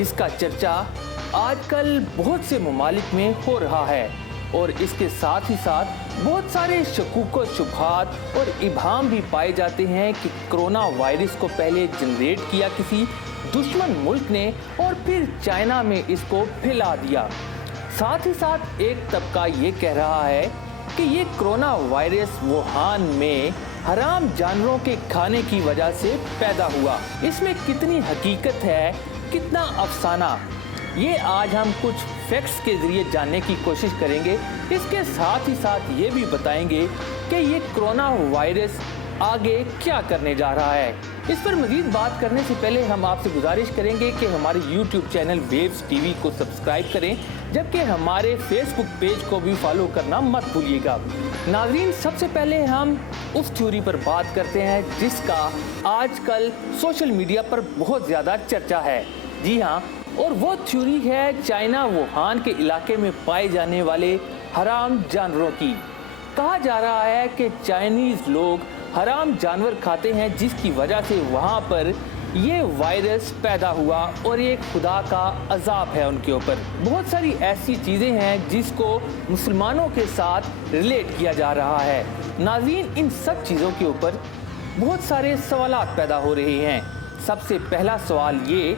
جس کا چرچا آج کل بہت سے ممالک میں ہو رہا ہے اور اس کے ساتھ ہی ساتھ بہت سارے شکوک و شبہات اور ابہام بھی پائے جاتے ہیں کہ کرونا وائرس کو پہلے جنریٹ کیا کسی دشمن ملک نے اور پھر چائنا میں اس کو پھیلا دیا۔ ساتھ ہی ساتھ ایک طبقہ یہ کہہ رہا ہے کہ یہ کرونا وائرس ووہان میں حرام جانوروں کے کھانے کی وجہ سے پیدا ہوا۔ اس میں کتنی حقیقت ہے، کتنا افسانہ، یہ آج ہم کچھ فیکٹس کے ذریعے جاننے کی کوشش کریں گے۔ اس کے ساتھ ہی ساتھ یہ بھی بتائیں گے کہ یہ کرونا وائرس آگے کیا کرنے جا رہا ہے۔ اس پر مزید بات کرنے سے پہلے ہم آپ سے گزارش کریں گے کہ ہمارے YouTube channel views T V کو سبسکرائب کریں، جبکہ ہمارے فیس بک پیج کو بھی فالو کرنا مت بھولیے گا۔ ناظرین، سب سے پہلے ہم اس تھیوری پر بات کرتے ہیں جس کا آج کل سوشل میڈیا پر بہت زیادہ چرچا ہے۔ جی ہاں، اور وہ تھیوری ہے چائنا ووہان کے علاقے میں پائے جانے والے حرام جانوروں کی۔ کہا جا رہا ہے کہ چائنیز لوگ حرام جانور کھاتے ہیں، جس کی وجہ سے وہاں پر یہ وائرس پیدا ہوا اور یہ خدا کا عذاب ہے ان کے اوپر۔ بہت ساری ایسی چیزیں ہیں جس کو مسلمانوں کے ساتھ ریلیٹ کیا جا رہا ہے۔ ناظرین، ان سب چیزوں کے اوپر بہت سارے سوالات پیدا ہو رہے ہیں۔ سب سے پہلا سوال یہ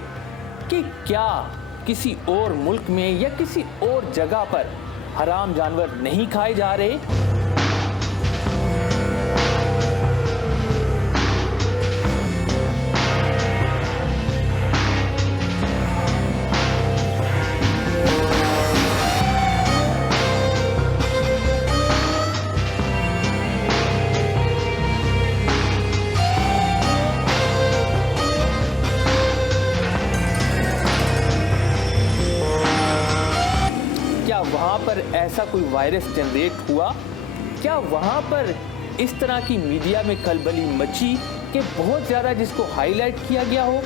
کہ کیا کسی اور ملک میں یا کسی اور جگہ پر حرام جانور نہیں کھائے جا رہے؟ وہاں پر ایسا کوئی وائرس جنریٹ ہوا؟ کیا وہاں پر اس طرح کی میڈیا میں کھلبلی مچی کہ بہت زیادہ جس کو ہائی لائٹ کیا گیا ہو؟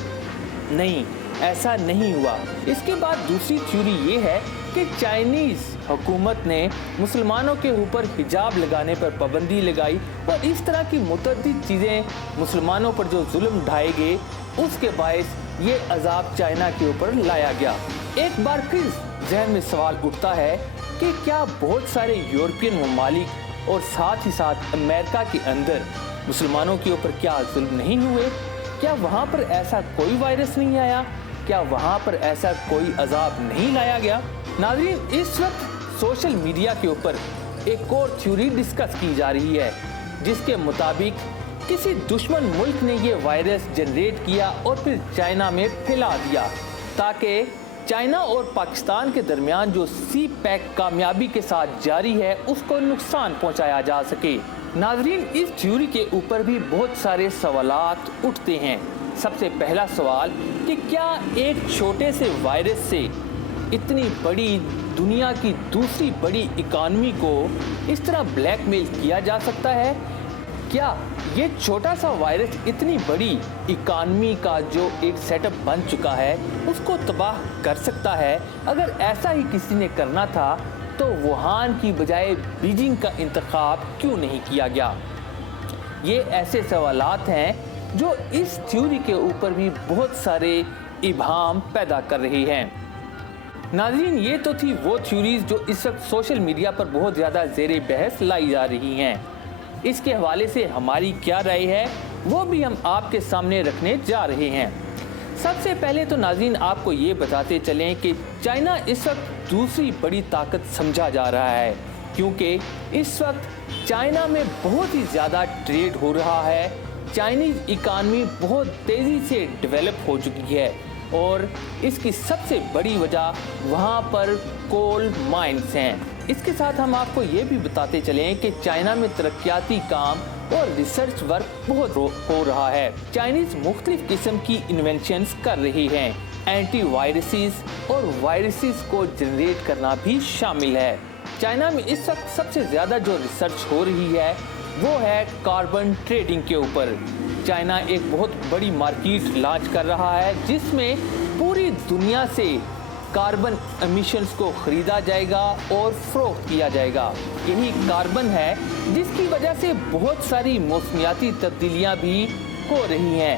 نہیں، ایسا نہیں ہوا۔ اس کے بعد دوسری تھیوری یہ ہے کہ چائنیز حکومت نے مسلمانوں کے اوپر حجاب لگانے پر پابندی لگائی اور اس طرح کی متعدد چیزیں مسلمانوں پر جو ظلم ڈھائے گئے، اس کے باعث یہ عذاب چائنا کے اوپر لایا گیا۔ ایک بار پھر ذہن میں سوال اٹھتا ہے کہ کیا بہت سارے یورپین ممالک اور ساتھ ہی ساتھ امریکہ کے اندر مسلمانوں کے اوپر کیا ظلم نہیں ہوئے؟ کیا وہاں پر ایسا کوئی وائرس نہیں آیا؟ کیا وہاں پر ایسا کوئی عذاب نہیں لایا گیا؟ ناظرین، اس وقت سوشل میڈیا کے اوپر ایک اور تھیوری ڈسکس کی جا رہی ہے جس کے مطابق کسی دشمن ملک نے یہ وائرس جنریٹ کیا اور پھر چائنا میں پھیلا دیا تاکہ چائنا اور پاکستان کے درمیان جو سی پیک کامیابی کے ساتھ جاری ہے اس کو نقصان پہنچایا جا سکے۔ ناظرین، اس تھیوری کے اوپر بھی بہت سارے سوالات اٹھتے ہیں۔ سب سے پہلا سوال کہ کیا ایک چھوٹے سے وائرس سے اتنی بڑی دنیا کی دوسری بڑی اکانومی کو اس طرح بلیک میل کیا جا سکتا ہے؟ کیا یہ چھوٹا سا وائرس اتنی بڑی اکانومی کا جو ایک سیٹ اپ بن چکا ہے اس کو تباہ کر سکتا ہے؟ اگر ایسا ہی کسی نے کرنا تھا تو ووہان کی بجائے بیجنگ کا انتخاب کیوں نہیں کیا گیا؟ یہ ایسے سوالات ہیں جو اس تھیوری کے اوپر بھی بہت سارے ابہام پیدا کر رہی ہیں۔ ناظرین، یہ تو تھی وہ تھیوریز جو اس وقت سوشل میڈیا پر بہت زیادہ زیر بحث لائی جا رہی ہیں۔ اس کے حوالے سے ہماری کیا رائے ہے وہ بھی ہم آپ کے سامنے رکھنے جا رہے ہیں۔ سب سے پہلے تو ناظرین آپ کو یہ بتاتے چلیں کہ چائنا اس وقت دوسری بڑی طاقت سمجھا جا رہا ہے، کیونکہ اس وقت چائنا میں بہت ہی زیادہ ٹریڈ ہو رہا ہے۔ چائنیز اکانومی بہت تیزی سے ڈیولپ ہو چکی ہے اور اس کی سب سے بڑی وجہ وہاں پر کول مائنز ہیں۔ اس کے ساتھ ہم آپ کو یہ بھی بتاتے چلیں کہ چائنا میں ترقیاتی کام اور ریسرچ ورک بہت ہو رہا ہے۔ چائنیز مختلف قسم کی انوینشنز کر رہی ہیں، اینٹی وائرسز اور وائرسز کو جنریٹ کرنا بھی شامل ہے۔ چائنا میں اس وقت سب سے زیادہ جو ریسرچ ہو رہی ہے وہ ہے کاربن ٹریڈنگ کے اوپر۔ چائنا ایک بہت بڑی مارکیٹ لانچ کر رہا ہے جس میں پوری دنیا سے کاربن امیشنز کو خریدا جائے گا اور فروخت کیا جائے گا۔ یہی کاربن ہے جس کی وجہ سے بہت ساری موسمیاتی تبدیلیاں بھی ہو رہی ہیں۔